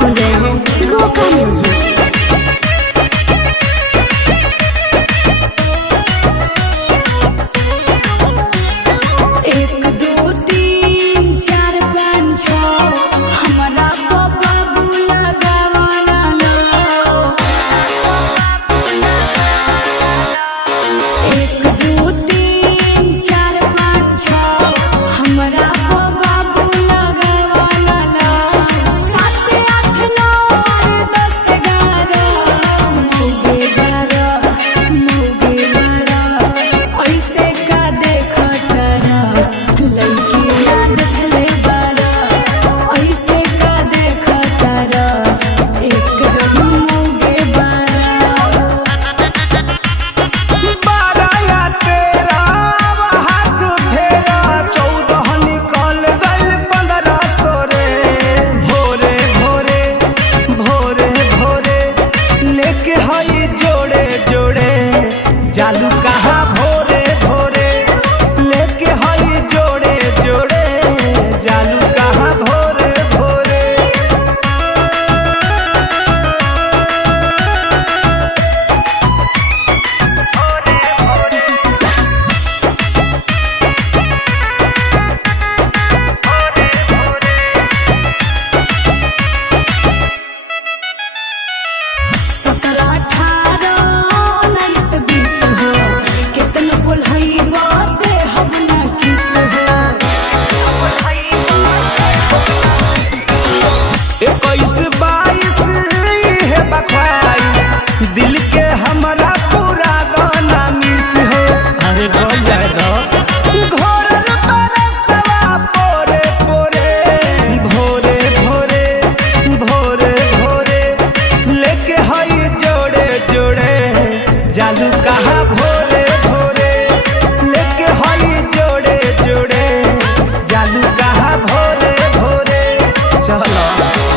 सुन रहे हैं रोका म्यूजिक। जालू कहा भोरे भोरे लेके हई जोड़े जोड़े जालू कहा भोरे भोरे दिल के हमारा पूरा गाना मिस हो अरे बोल जाए दो घोरन परसवा पोरे पोरे भोरे भोरे भोरे भोरे लेके हई जोड़े जोड़े जालू कहा भोरे भोरे लेके हई जोड़े जोड़े जालू कहा भोरे भोरे चलो।